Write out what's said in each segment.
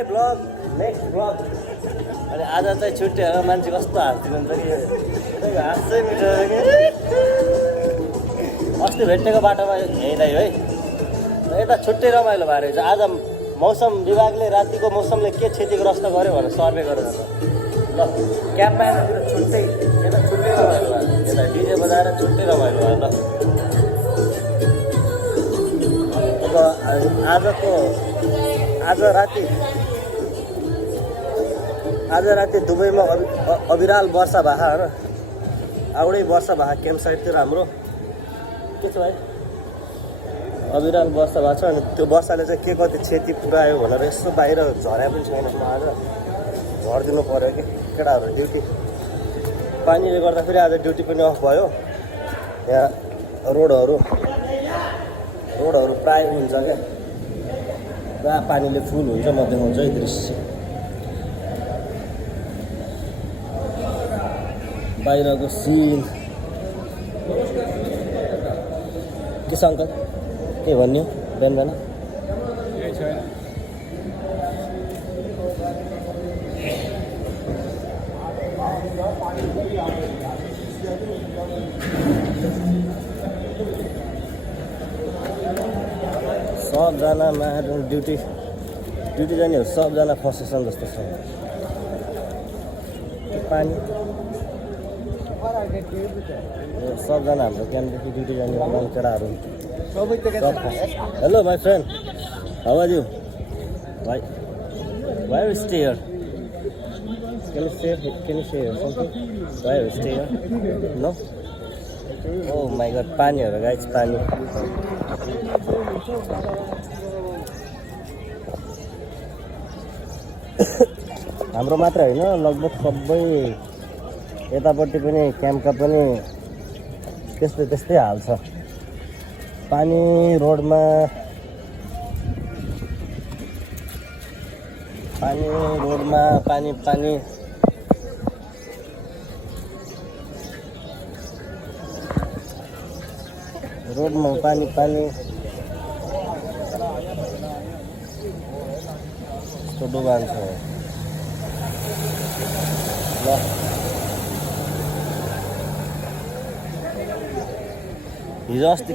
By blog next blog. अनि आज चाहिँ छुट्टी होइन, मान्छे कस्तो हाँस्दिनुहुन्छ कि हाँस्छै मिठो कि। अस्ति भेट्नेको बाटोमा हेर्दै है यता छुट्टै रमाइलो भएर रहेछ। आज मौसम विभागले रातिको मौसमले के क्षतिग्रस्त गर्यो भनेर सर्वे गरेर ल क्याम्प बाहिरतिर छुट्टै यता छुट्टै रमाइलो भयो, यता डिजे बजाएर छुट्टै रमाइलो भयो। ल अब आज राति दुबईमा अविराल वर्षा भए होइन, आउटै वर्षा भए क्याम्प साइडतिर हाम्रो के छ भाइ अविराल वर्षा भएको छ। अनि त्यो वर्षाले चाहिँ के कति क्षति पुऱ्यायो भनेर यसो बाहिर झर्या पनि छैन। म आज झरिदिनु पऱ्यो कि केटाहरू ड्युटी पानीले गर्दाखेरि आज ड्युटी पनि अफ भयो। यहाँ रोडहरू प्राय हुन्छ क्या, पुरा पानीले फुल हुन्छ। म देखाउँछु है दृश्य बाहिरको सिन। के छ अङ्कल, के भन्यो बिहान? सबजनामा ड्युटी जानेहरू सबजना फसेछन् जस्तो छ। पानी सबजना हाम्रो क्याम्पदेखि ड्युटी जाने केटाहरू। Hello my friend, how are you भाइ? Why you stay here? Can you say something? Why you stay here? No? Oh my god, पानीहरू गाइस, पानी। हाम्रो मात्र होइन, लगभग सबै यतापट्टि पनि क्याम्पका पनि त्यस्तै हाल छ। पानी रोडमा पानी रोडमा पानी यस्तो डुबान छ। ल हिजो अस्ति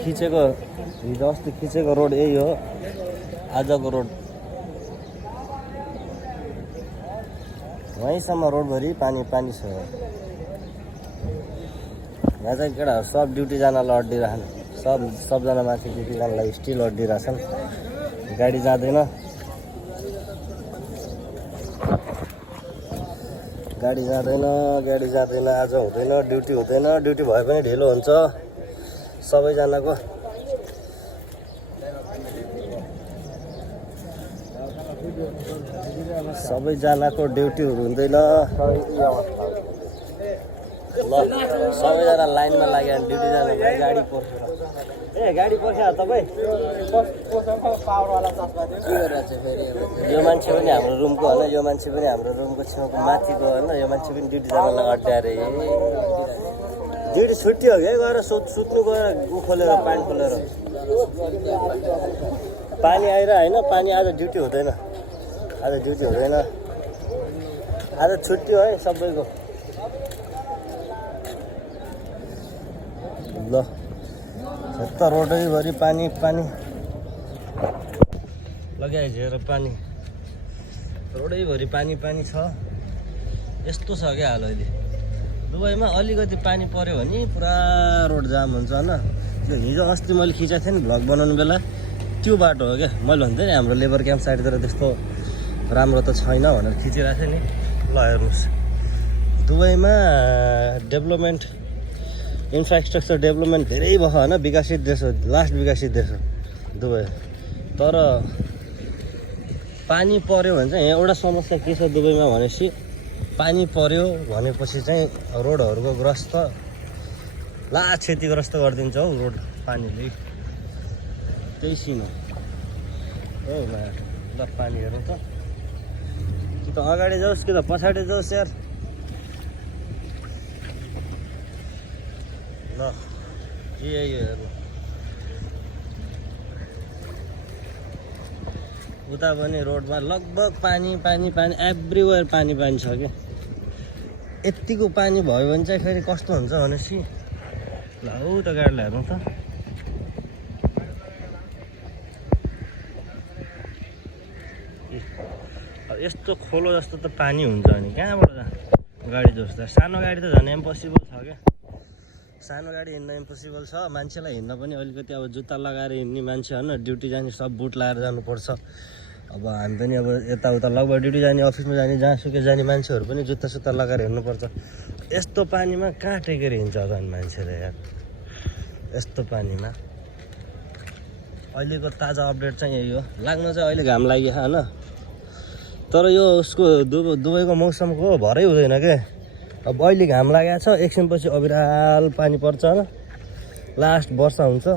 खिचेको रोड यही हो, आजको रोड वहीँसम्म रोडभरि पानी छ। यहाँ चाहिँ केटाहरू सब ड्युटी जान लडिरहेछन्, सबजना मान्छे ड्युटी जानलाई स्टिल लडिरहेछन्। गाडी जाँदैन आज हुँदैन, ड्युटी हुँदैन। ड्युटी भए पनि ढिलो हुन्छ सबैजनाको। ड्युटीहरू हुँदैन। ल सबैजना लाइनमा लाग्यो भने ड्युटी जानु गाडी पर्खेर। गाडी पर्ख्यो तपाईँ? यो मान्छे पनि हाम्रो रुमको होइन, यो मान्छे पनि हाम्रो रुमको छेउको माथिको होइन। यो मान्छे पनि ड्युटी जानलाई अड्डाएर ड्युटी छुट्टी हो क्या, गएर सुत्नु गएर खोलेर पानी खोलेर पानी आइरह होइन। पानी आज ड्युटी हुँदैन, आज छुट्टी हो है सबैको। ल यता रोडैभरि पानी लगाइझेर पानी, रोडैभरि पानी छ। यस्तो छ क्या हाल अहिले दुबईमा। अलिकति पानी पऱ्यो भने पुरा रोड जाम हुन्छ होइन। त्यो हिजो अस्ति मैले खिचेको थिएँ नि भ्लग बनाउनु बेला, त्यो बाटो हो क्या। मैले भन्थेँ नि हाम्रो लेबर क्याम्प साइडतिर त्यस्तो राम्रो त छैन भनेर खिचिरहेको थिएँ नि। ल हेर्नुहोस्, दुबईमा डेभलपमेन्ट इन्फ्रास्ट्रक्चर डेभलपमेन्ट धेरै भयो होइन। विकसित देश हो, लास्ट विकसित देश हो दुबई। तर पानी पऱ्यो भने चाहिँ यहाँ एउटा समस्या के छ दुबईमा भनेपछि, पानी पऱ्यो भनेपछि चाहिँ रोडहरूको क्षतिग्रस्त गरिदिन्छ हौ रोड पानीले। त्यही सिन हो। ल पानी हेर्नु त, कि त अगाडि जाओस् कि त पछाडि जाओस् यार। ल यही हेर्नु उता पनि रोडमा लगभग पानी पानी पानी एभ्रिवेयर पानी पानी छ क्या। यतिको पानी भयो भने चाहिँ फेरि कस्तो हुन्छ भनेपछि ल उता गाडीलाई हेर्नु त। यस्तो खोलो जस्तो त पानी हुन्छ भने कहाँबाट गाडी जोस्दा? सानो गाडी त झन् इम्पोसिबल छ क्या। सानो गाडी हिँड्न इम्पोसिबल छ। मान्छेलाई हिँड्न पनि अलिकति अब जुत्ता लगाएर हिँड्ने मान्छे होइन, ड्युटी जाने सब बुट लगाएर जानुपर्छ। अब हामी पनि अब यताउता लगभग ड्युटी जाने, अफिसमा जाने, जहाँसुकै जाने मान्छेहरू पनि जुत्ता सुत्ता लगाएर हिँड्नुपर्छ। यस्तो पानीमा कहाँ टेकेर हिँड्छ झन् मान्छेले यार? यस्तो पानीमा अहिलेको ताजा अपडेट चाहिँ यही हो। लाग्न चाहिँ अहिले घाम लाग्यो होइन, तर यो उसको दुबईको मौसमको भरै हुँदैन क्या। अब अहिले घाम लागेको छ, एकछिनपछि अविराल पानी पर्छ होइन, लास्ट वर्षा हुन्छ,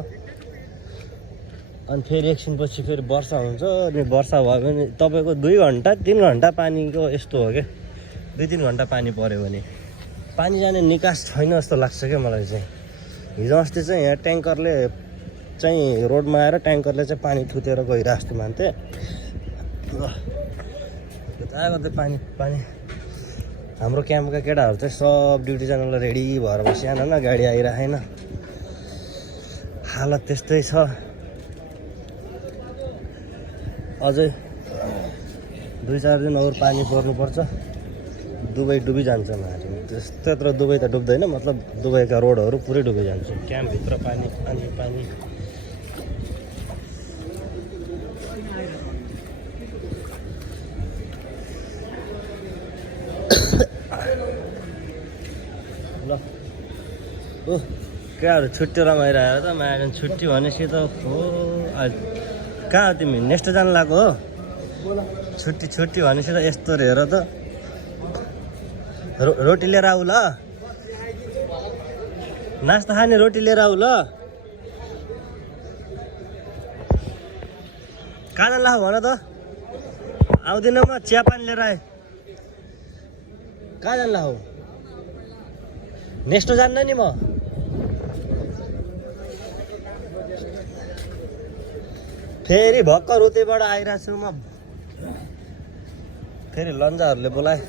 अनि फेरि एकछिनपछि फेरि वर्षा हुन्छ। अनि वर्षा भयो भने तपाईँको 2 घन्टा 3 घन्टा पानीको यस्तो हो क्या। 2-3 घन्टा पानी पऱ्यो भने पानी जाने निकास छैन जस्तो लाग्छ क्या मलाई चाहिँ। हिजो अस्ति चाहिँ यहाँ ट्याङ्करले चाहिँ रोडमा आएर ट्याङ्करले चाहिँ पानी थुतेर गइरहेको जस्तो मान्थेँ। आएको त्यो पानी पानी हाम्रो क्याम्पका केटाहरू चाहिँ सब ड्युटी जानलाई रेडी भएर बसिहाल्नु न, गाडी आइरहेन। हालत त्यस्तै छ। अझै 2-4 दिन अरू पानी पर्नुपर्छ, दुबई डुबी जान्छ माथि। त्यत्रो दुबई त डुब्दैन, मतलब दुबईका रोडहरू पुरै डुबी जान्छ। क्याम्पभित्र पानी पानी पानी। ल ओ केटाहरू छुट्टी रमाइरहेको त माया। छुट्टी भनेपछि त हो कहाँ हो तिमी? नेक्स्ट जानु लाग्यो हो? छुट्टी छुट्टी भनेपछि त यस्तो हेर त। रोटी लिएर आऊ ल, नास्ता खाने रोटी लिएर आऊ ल। कहाँ जानु लाग्यो भन त? आउँदिनँ म, चिया पानी लिएर आएँ। कहाँ जानु लाग्यो? नेक्स्ट जान्न नि म। फेरि भर्खर उतैबाट आइरहेको छु म। फेरि लन्जाहरूले बोलाए।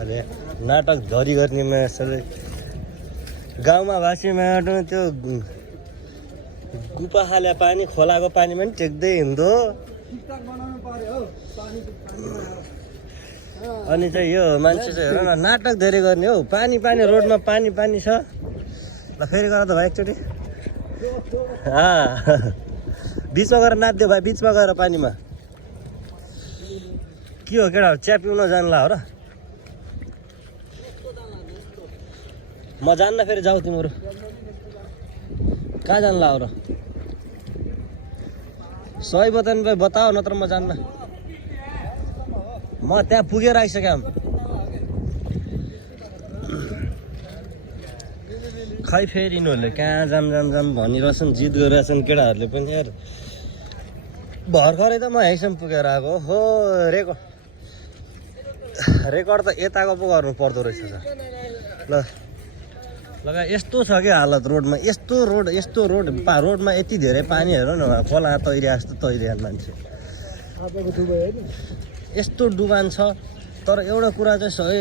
अरे नाटक झरी गर्नेमा यसरी गाउँमा भाषीमा त्यो गुपा खाले पानी, खोलाको पानी पनि टेक्दै हिँड्दो। अनि चाहिँ यो मान्छे चाहिँ हेर न, नाटक धेरै गर्ने हौ। पानी पानी रोडमा पानी पानी छ। ल फेरि गर त भाइ एकचोटि। बिचमा गएर नाच्दियो भाइ, बिचमा गएर पानीमा। के हो केटाहरू, चिया पिउन जान्ला हो र? म जान्न, फेरि जाऊ तिमीहरू। कहाँ जान्ला हो र? सही बताउनु भाइ, बताओ, नत्र म जान्न। म त्यहाँ पुगेर आइसकेँ। खै फेरि यिनीहरूले कहाँ जाम जाम जाम भनिरहेछन्, जिद गरिरहेछन् केटाहरूले पनि यार। भर्खरै त म यहीँसम्म पुगेर आएको हो। रेकर्ड त यताको पो गर्नु पर्दो रहेछ त। ल लगा यस्तो छ क्या हालत रोडमा। यस्तो रोडमा यति धेरै पानी हेर न, खोला तैरिया जस्तो तैरिया मान्छे। यस्तो डुबान छ। तर एउटा कुरा चाहिँ सही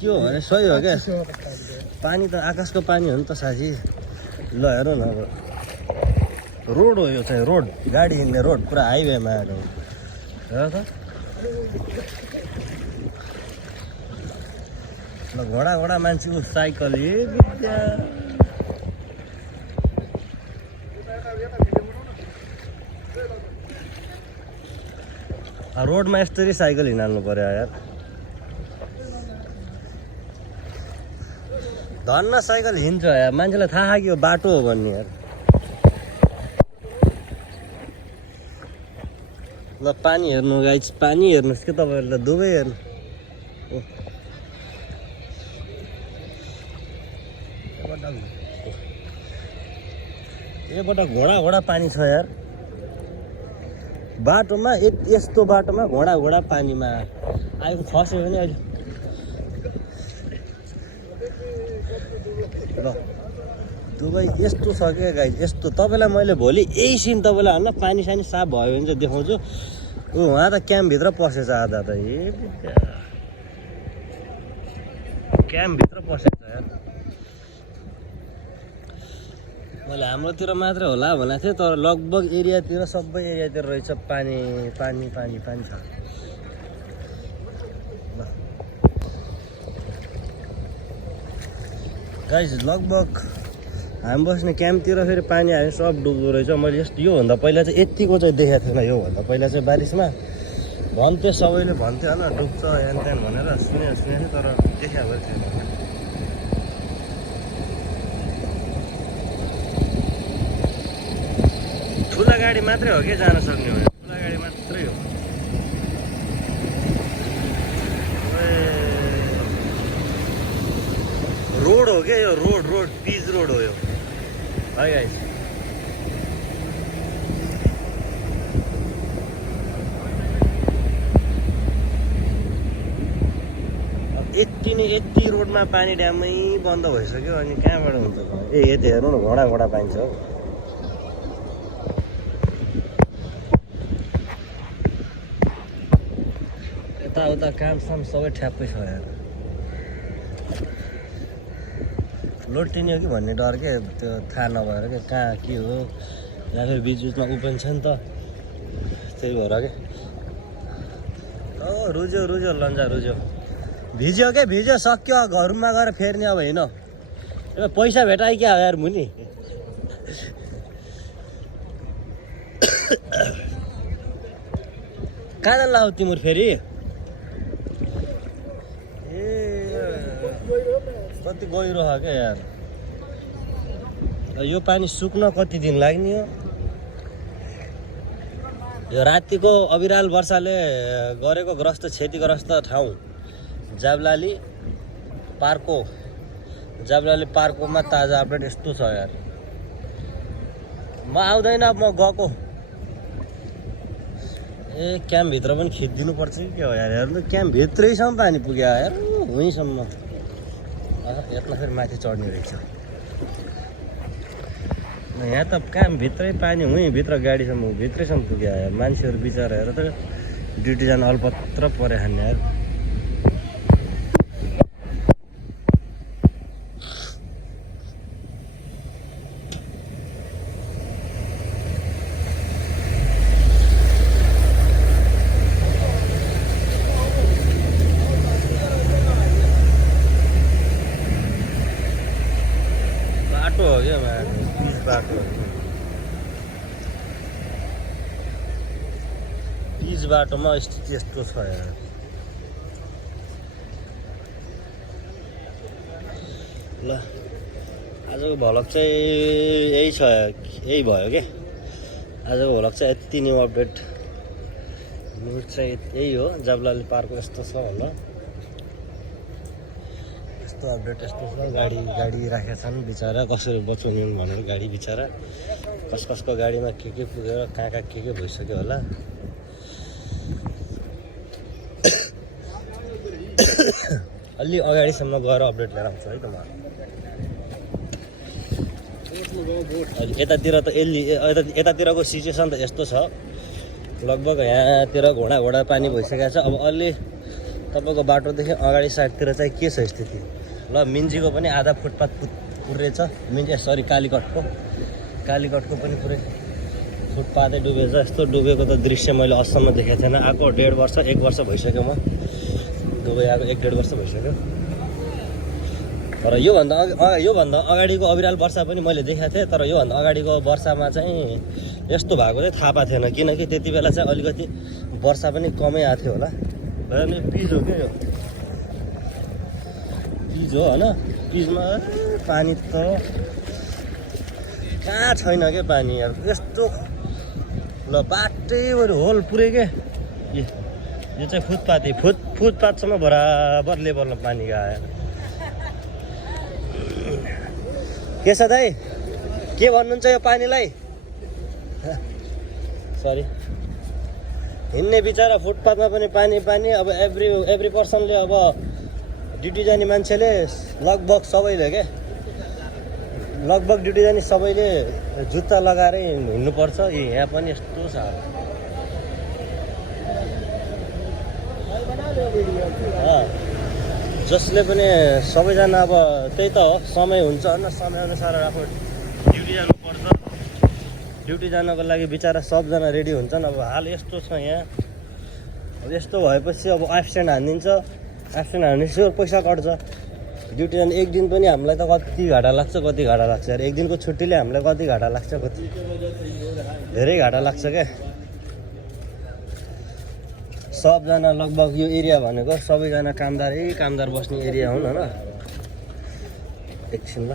के हो भने सही हो क्या, पानी त आकाशको पानी हो नि त साथी। ल हेर न, अब रोड हो यो चाहिँ, रोड गाडी हिँड्ने रोड, पुरा हाइवेमा आएर हेर त। ल घोडा मान्छे ऊ साइकल विद्या। रोडमा यस्तरी साइकल हिँड्नु पर्यो यार। धन्न साइकल हिँड्छ यार, मान्छेलाई थाहा कि यो बाटो हो भन्ने यार। ल पानी हेर्नु गाइस, पानी हेर्नुहोस् कि तपाईँहरूले दुबई हेर्नु। यहाँबाट घोडा पानी छ यार बाटोमा। यस्तो बाटोमा घोडा पानीमा आएको खस्यो भने अहिले। ल दुबई यस्तो छ क्या गाइस, यस्तो तपाईँलाई मैले भोलि यही सिन तपाईँलाई हाल्न पानी सानी साफ भयो भने चाहिँ देखाउँछु। उहाँ त क्याम्पभित्र पसेछ आधा त, क्याम्पभित्र पसेछ यार। मैले हाम्रोतिर मात्रै होला भनेको थिएँ, तर लगभग एरियातिर सबै एरियातिर रहेछ पानी पानी पानी पानी छ। गाइस लगभग हामी बस्ने क्याम्पतिर फेरि पानी हाल्यो सब डुब्दो रहेछ। मैले यस्तो योभन्दा पहिला चाहिँ यतिको चाहिँ देखाएको थिएन। योभन्दा पहिला चाहिँ बारिसमा भन्थ्यो, सबैले भन्थ्यो होइन डुब्छ यान त्यान भनेर, सुनेको थिएँ तर देखाएको थिएन। ठुला गाडी मात्रै हो कि जान सक्ने हो, ठुला गाडी मात्रै हो। रोड हो क्या यो, रोड रोड पिच रोड हो यो है गाइस। यति रोडमा पानी ड्यामै बन्द भइसक्यो, अनि कहाँबाट हुन्छ? यति हेर्नु न, घोडा घोडा पाइन्छ हौ। यताउता कामसाम सबै ठ्याप्पै छ यार। लोटिने हो कि भन्ने डर के, त्यो थाहा नभएर क्या कहाँ के हो, या फेरि बिच बिचमा ओपन छ नि त, त्यही भएर क्या। रुज्यो रुज्यो लन्जा रुज्यो, भिज्यो क्या भिज्यो, सक्यो। घरमा गएर फेर्ने अब होइन, पैसा भेटाइ क्या यार मुनि। कहाँ जान लाऊ तिम्रो फेरि? कति गहिरो छ क्या यार। यो पानी सुक्न कति दिन लाग्ने हो? यो रातिको अविराल वर्षाले गरेको ग्रस्त क्षतिग्रस्त ठाउँ जाब्लाली पार्कोमा ताजा अपडेट यस्तो छ यार। म आउँदैन, म गएको। क्याम्पभित्र पनि खिचिदिनु पर्छ कि के हो यार? हेर्नु क्याम्पभित्रैसम्म पानी पुग्यो यार, वहीँसम्म। यत्न फेरि माथि चढ्ने रहेछ यहाँ त। क्याम्पभित्रै पानी भित्र गाडीसम्म भित्रैसम्म पुग्यो यार। मान्छेहरू बिचरा हेर त, ड्युटी जान अलपत्र परे खाने यार। बाटो हो क्या पिच बाटो, पिच बाटोमा स्थिति यस्तो छ यार। ल आजको भ्लग चाहिँ यही छ, यही भयो क्या आजको भ्लग चाहिँ। यति न्यू अपडेट न्युज चाहिँ यही हो। जाब्लाली पार्कको यस्तो छ होला, यस्तो अपडेट यस्तो छ। गाडी राखेका छन् बिचरा, कसरी बचाउने भनेर गाडी बिचरा। कसको गाडीमा के पुगेर कहाँ के भइसक्यो होला। अलि अगाडिसम्म गएर अपडेट लिएर आउँछु है त म। यतातिर त यतातिरको सिचुएसन त यस्तो छ, लगभग यहाँतिर घोडा पानी भइसकेको छ। अब अलि तपाईँको बाटोदेखि अगाडि साइडतिर चाहिँ के छ स्थिति? ल मिन्जीको पनि आधा फुटपाथ पुरेछ। कालीकटको पनि पुरै फुटपाथै डुबेछ। यस्तो डुबेको त दृश्य मैले असम्म देखेको थिएन। आएको 1.5 वर्ष 1 वर्ष भइसक्यो। म दुबई आएको 1.5 वर्ष भइसक्यो। तर योभन्दा अगाडिको अविराल वर्षा पनि मैले देखाएको थिएँ। तर योभन्दा अगाडिको वर्षामा चाहिँ यस्तो भएको चाहिँ थाहा पाएको थिएन, किनकि त्यति बेला चाहिँ अलिकति वर्षा पनि कमै आएको थियो होला। पिच हो क्या यो, पिच हो होइन। पिचमा पानी त कहाँ छैन क्या पानी यार। यस्तो ल बाटैभरि होल पुरै के। यो चाहिँ फुटपाथसम्म बराबर लेभलमा पानी गयो। के छ दाइ, के भन्नुहुन्छ यो पानीलाई? सरी, हिँड्ने बिचरा फुटपाथमा पनि पानी। अब एभ्री पर्सनले, अब ड्युटी जाने मान्छेले लगभग सबैले के लगभग ड्युटी जाने सबैले जुत्ता लगाएरै हिँड्नुपर्छ। यहाँ पनि यस्तो छ। जसले पनि सबैजना अब त्यही त हो, समय हुन्छ होइन, समयअनुसार आफ्नो ड्युटी जानुपर्छ। ड्युटी जानको लागि बिचरा सबजना रेडी हुन्छन्। अब हाल यस्तो छ यहाँ। अब यस्तो भएपछि अब एब्सेन्ट हानिदिन्छ। एब्सेन्ट हानेपछि पैसा कट्छ। ड्युटी जाने एक दिन पनि हामीलाई त कति घाटा लाग्छ, कति घाटा लाग्छ यार। एक दिनको छुट्टीले हामीलाई कति घाटा लाग्छ, कति धेरै घाटा लाग्छ क्या। सबजना लगभग यो एरिया भनेको सबैजना कामदार बस्ने एरिया हुन् होइन। एकछिन ल,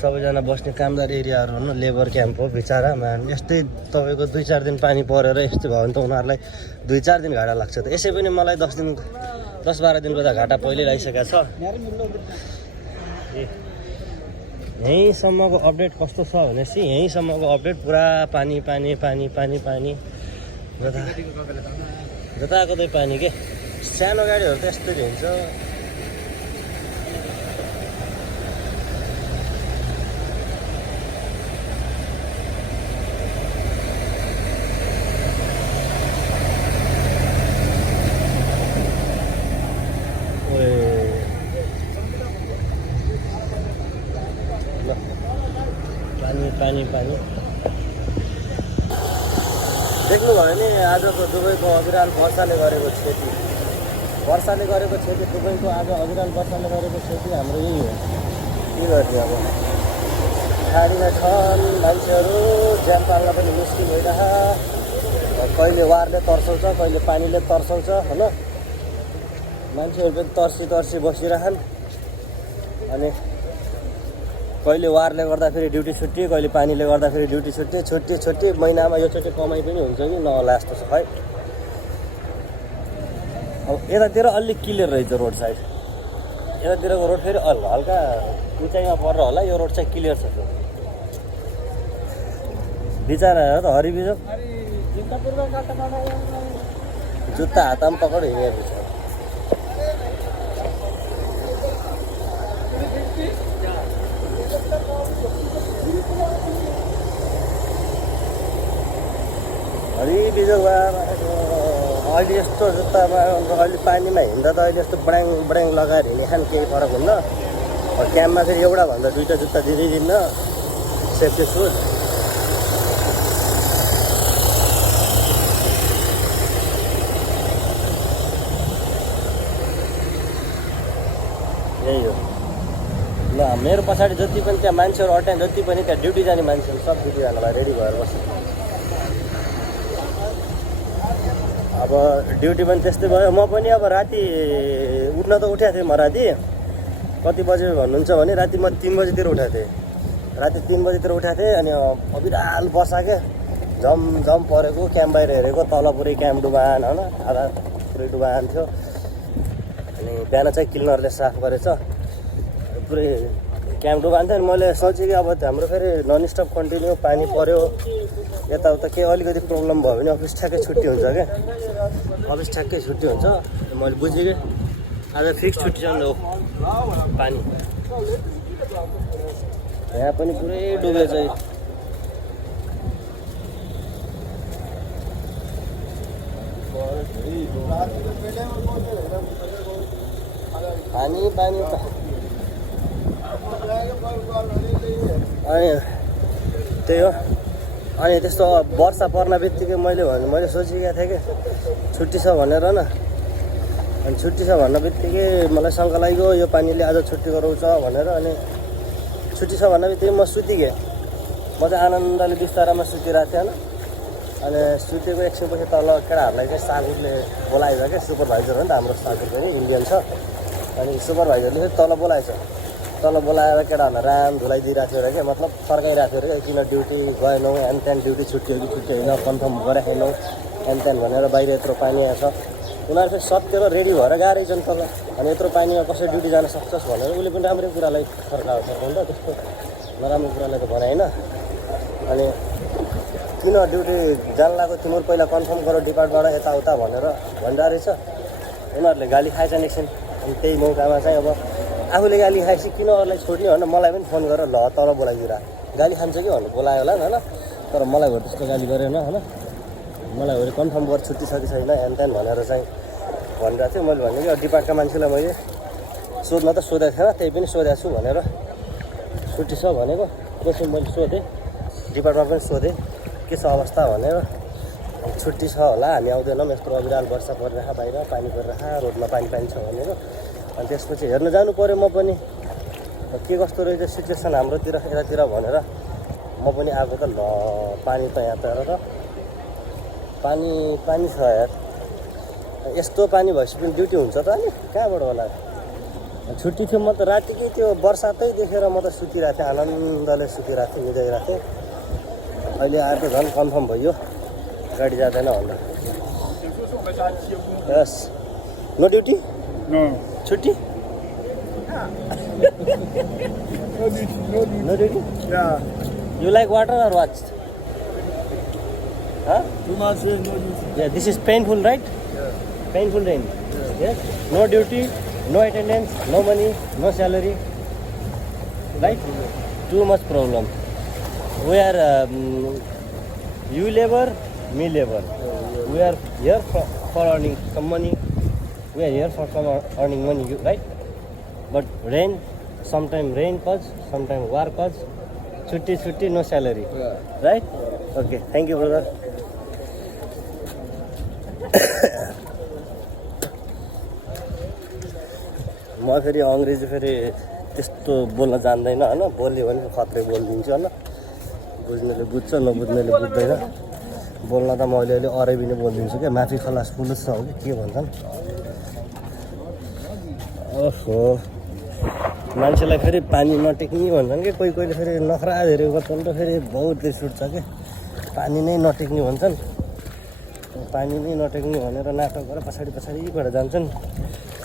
सबैजना बस्ने कामदार एरियाहरू हुन्, लेबर क्याम्प हो बिचरा। यस्तै तपाईँको 2-4 दिन पानी परेर यस्तो भयो भने त उनीहरूलाई 2-4 दिन घाटा लाग्छ। त यसै पनि मलाई 10-12 दिनको त घाटा पहिल्यै लागिसकेको छ। यहीँसम्मको अपडेट कस्तो छ भनेपछि यहीँसम्मको अपडेट पुरा पानी पानी पानी पानी पानी जताकतै पानी के। सानो गाडीहरू त यस्तरी हुन्छ। पानी पानी देख्नुभयो भने आजको दुबईको अविरल वर्षाले गरेको क्षति, दुबईको आज अविरल वर्षाले गरेको क्षति हाम्रो यही हो। के गर्ने अब, खाडीमा छन् मान्छेहरू, ज्यान पाल्न पनि मुस्किल भइरह। कहिले वारले तर्साउँछ, कहिले पानीले तर्साउँछ होइन। मान्छेहरू पनि तर्सी बसिरहन्। अनि कहिले वारले गर्दाखेरि ड्युटी छुट्टी, कहिले पानीले गर्दाखेरि ड्युटी छुट्टी। महिनामा यो चोटि कमाइ पनि हुन्छ कि नहोला जस्तो छ खै। अब यतातिर अलि क्लियर रहेछ रोड साइड। यतातिरको रोड फेरि हल्का उचाइमा परेर होला, यो रोड चाहिँ क्लियर छ। बिचरा त हरिबिजो जुत्ता हातमा पकड हिँडेको छ। हरिबिजो अहिले यस्तो जुत्तामा अहिले पानीमा हिँड्दा त अहिले यस्तो बडाङ लगाएर हिँड्ने खान केही फरक हुन्न। क्याम्पमा फेरि एउटा भन्दा 2टा जुत्ता दिँदैन सेफ्टी सुज। यही हो ल। मेरो पछाडि जति पनि त्यहाँ मान्छेहरू अटेन्ड, जति पनि त्यहाँ ड्युटी जाने मान्छेहरू सब ड्युटी जानलाई रेडी भएर बस्छ। अब ड्युटी पनि त्यस्तै भयो। म पनि अब राति उठ्न त उठेको थिएँ। म राति कति बजे भन्नुहुन्छ भने राति म 3 बजीतिर उठेको थिएँ। राति 3 बजीतिर उठेको थिएँ। अनि अविराल वर्षा के झम परेको। क्याम्प बाहिर हेरेको तल पुरै क्याम्प डुबान होइन, आधा पुरै डुबान थियो। अनि बिहान चाहिँ क्लिनरले साफ गरेछ, पुरै क्याम्प डुबान थियो। अनि मैले सोचेँ कि अब हाम्रो फेरि ननस्टप कन्टिन्यू पानी पऱ्यो, यताउता केही अलिकति प्रब्लम भयो भने अफिस ठ्याक्कै छुट्टी हुन्छ क्या। अफिस ठ्याक्कै छुट्टी हुन्छ। मैले बुझेँ कि आज फिक्स छुट्टी छ नि हो पानी। यहाँ पनि पुरै डुबेछ। पानी पानी त अनि त्यही हो। अनि त्यस्तो वर्षा पर्न बित्तिकै मैले सोचिरहेको थिएँ कि छुट्टी छ भनेर न। अनि छुट्टी छ भन्न बित्तिकै मलाई शङ्का लाग्यो यो पानीले आज छुट्टी गराउँछ भनेर। अनि छुट्टी छ भन्न बित्तिकै म सुतिगेँ। म चाहिँ आनन्दले बिस्तारामा सुतिरहेको थिएँ होइन। अनि सुतेको एकछिनपछि तल केटाहरूलाई चाहिँ सागुरले बोलाएछ क्या। सुपरभाइजर हो नि त हाम्रो सागुर पनि, इन्डियन छ। अनि सुपरभाइजरले चाहिँ तल बोलाएछ। तल बोलाएर केटाहरूलाई राम धुलाइदिइरहेको थियो अरे क्या। मतलब फर्काइरहेको थियो अरे किन ड्युटी गएनौ, एन त्यहाँ ड्युटी छुट्टी हो कि छुट्टी होइन, कन्फर्म गरिराखेनौ एन त्यहाँ भनेर। बाहिर यत्रो पानी आएछ। उनीहरू चाहिँ सत्य र रेडी भएर गएर छन् तल। अनि यत्रो पानीमा कसरी ड्युटी जान सक्छस् भनेर उसले पनि राम्रै कुरालाई फर्काएको छ नि त। त्यस्तो नराम्रो कुरालाई त भनेन। अनि किन ड्युटी जान लाग्यो तिमीहरू पहिला कन्फर्म गर डिपार्टबाट यताउता भनेर भनिरहेको रहेछ। उनीहरूले गाली खाएछन् एकछिन। अनि त्यही मौकामा चाहिँ अब आफूले गाली खाएपछि किन अरूलाई छोड्ने भनेर मलाई पनि फोन गरेर ल तल बोलाइदिएर गाली खान्छ कि भनेर बोलायो होला होइन तर मलाई भएर त्यस्तो गाली गरेन होइन मलाई भएर कन्फर्म गरेर छुट्टी छ कि छैन एन त्यहाँ भनेर चाहिँ भनिरहेको थियो मैले भने कि डिपार्टका मान्छेलाई मैले सोध्न त सोधेको थिएन त्यही पनि सोधेको छु भनेर छुट्टी छ भनेको त्यसपछि मैले सोधेँ डिपार्टमा पनि सोधेँ के छ अवस्था भनेर छुट्टी छ होला हामी आउँदैनौँ यस्तो अविराल वर्षा परिरहेको बाहिर पानी परिरहेको रोडमा पानी छ भनेर अनि त्यसपछि हेर्न जानु पऱ्यो म पनि के कस्तो रहेछ सिचुएसन हाम्रोतिर यतातिर भनेर म पनि आएको त ल पानी त यहाँ तर पानी छ यार यस्तो पानी भएपछि पनि ड्युटी हुन्छ त अनि कहाँबाट होला छुट्टी थियो म त रातिकै त्यो बर्सातै देखेर म त सुतिरहेको थिएँ आनन्दले सुतिरहेको थिएँ निदाइरहेको थिएँ अहिले आएर त झन् कन्फर्म भयो गाडी जाँदैन भन्दा यस नो ड्युटी छुट्टी no duty you like water or watch Yeah, this is painful, right? Painful rain. Yes. No duty, no attendance, no money, no salary. Right? Too much problem. We are you labor, me labor. We are here for earning some money. We are here for some earning money, right? But rain, sometimes rain cause, sometimes war cause. Chutti, no salary. Right? Okay. Thank you, brother. म फेरि अङ्ग्रेजी फेरि त्यस्तो बोल्न जान्दैन होइन बोल्यो भने खत्रै बोलिदिन्छु होइन बुझ्नेले बुझ्छ नबुझ्नेले बुझ्दैन बोल्न त म अहिले अरेबी नै बोलिदिन्छु क्या माथि खलास पुलिस छ हो कि के भन्छन् ओहो मान्छेलाई फेरि पानी नटेक्ने भन्छन् कि कोहीले फेरि नखरा धेरै गर्छन् र फेरि बहुत रिस उठ्छ क्या पानी नै नटेक्ने भन्छन् पानी नै नटेक्ने भनेर नाटक गरेर पछाडिबाट जान्छन्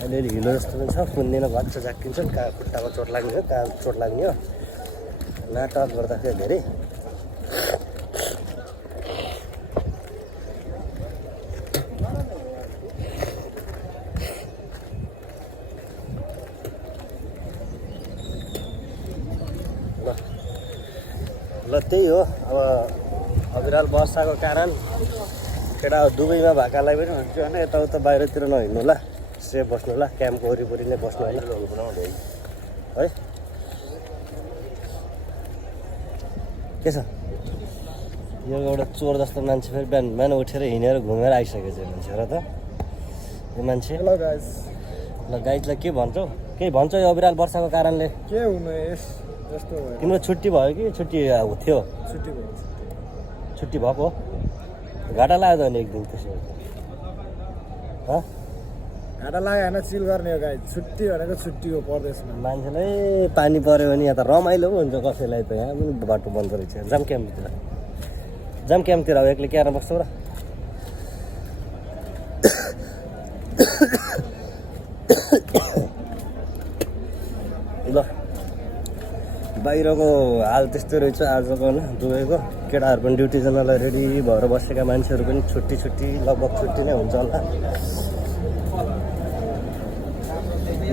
अलिअलि हिलो जस्तो पनि छ कुन्दैन भन्छ झाक्किन्छन् कहाँ खुट्टामा चोट लाग्ने हो कहाँ चोट लाग्ने हो नाटक गर्दाखेरि धेरै ल त्यही हो अब अविराल वर्षाको कारण केटा दुबईमा भएकालाई पनि हुन्छ होइन यताउता बाहिरतिर नहिँड्नु होला सेफ बस्नु होला क्याम्पको वरिपरि नै बस्नु होला है के छ यो एउटा चोर जस्तो मान्छे फेरि बिहान उठेर हिँडेर घुमेर आइसकेको छ मान्छे र त यो मान्छे ल गाइजलाई के भन्छौ केही भन्छौ यो अविराल वर्षाको कारणले के हुनु यस्तो तिम्रो छुट्टी भयो कि छुट्टी थियो छुट्टी भएको घाटा लाग्यो भने एक दिन त्यसो घाटा लाग्यो होइन चिल गर्ने हो गाई छुट्टी भनेको छुट्टी हो परदेशमा मान्छेलाई पानी पऱ्यो भने यहाँ त रमाइलो पो हुन्छ कसैलाई त यहाँ पनि बाटो बन्द रहेछ जाम क्याम्पतिर अब एक्लै क्याएर बस्छौ र ल बाहिरको हाल त्यस्तै रहेछ आजको होइन दुबईको केटाहरू पनि ड्युटी जानलाई रेडी भएर बसेका मान्छेहरू पनि छुट्टी लगभग छुट्टी नै हुन्छ होला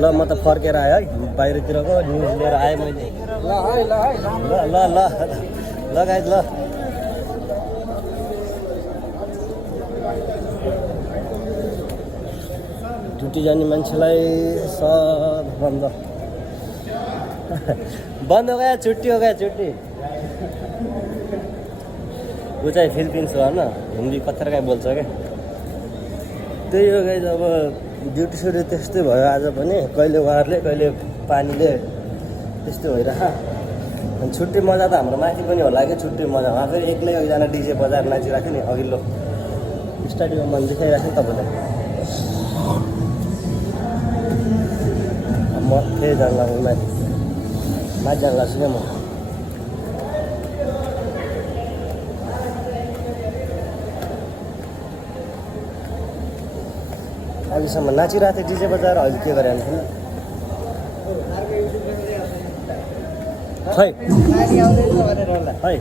ल म त फर्केर आएँ है बाहिरतिरको न्युज लिएर आएँ मैले ल गाइज ल ड्युटी जाने मान्छेलाई सब बन्द हो गया छुट्टी ऊ चाहिँ फिलिपिन्स हो होइन हिन्दी कथेर काहीँ बोल्छ क्या त्यही हो गाइज अब ड्युटी सुरु त्यस्तै भयो आज पनि कहिले उहाँहरूले कहिले पानीले त्यस्तै भइरह अनि छुट्टी मजा त हाम्रो माथि पनि होला कि छुट्टी मजा उहाँ फेरि एक्लै एकजना डिजे बजाएर नाचिरहेको नि अघिल्लो स्टाडियममा मन देखाइरहेको नि तपाईँलाई म त्यही जान्ला माथि जान्ला छु क्या म अहिलेसम्म नाचिरहेको थिएँ डिजे बजाएर अहिले के गरे खै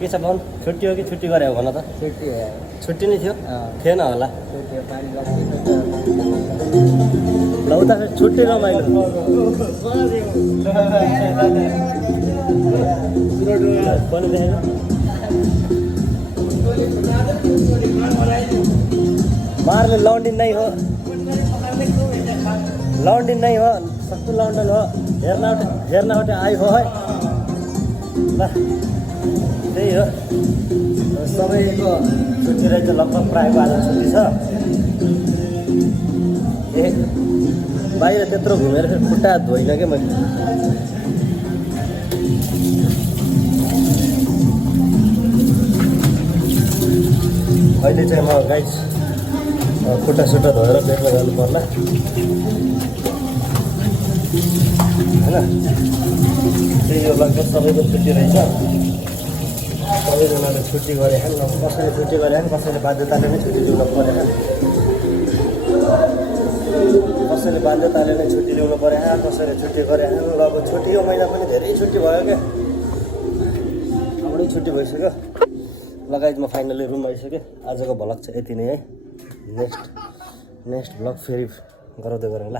के छ भन छुट्टी हो कि छुट्टी गरे हो भन त छुट्टी हो छुट्टी नै थियो अँ। थिएन होला छुट्टी हो पानी ल उता फेरि छुट्टी रमाइलो पनि देखेन मारले लौंडी नहीं हो लौंडी नहीं हो सत्तु लौंडन हो हेर्न उठे आई हो है ल त्यही हो सबैको छुट्टी रहेछ लगभग प्रायःको आज छुट्टी छ ए बाहिर त्यत्रो घुमेर फेरि खुट्टा धोइनँ क्या मैले अहिले चाहिँ म गाइस खुट्टा सुट्टा धोएर बेडमा जानु पर्ला होइन त्यही हो लगभग सबैको छुट्टी रहेछ सबैजनाले छुट्टी गरे खान् कसैले छुट्टी गरे खान् कसैले बाध्यताले नै छुट्टी लिनु परे खान् कसैले बाध्यताले नै छुट्टी ल्याउनु परे खान् कसैले छुट्टी गरे खान् ल अब छुट्टी यो महिना पनि धेरै छुट्टी भयो क्या हाम्रै छुट्टी भइसक्यो लगायत म फाइनली रुम आइसक्यो आजको भ्लग चाहिँ यति नै है नेक्स्ट भ्लग फेरि गराउँदै गरौँ ल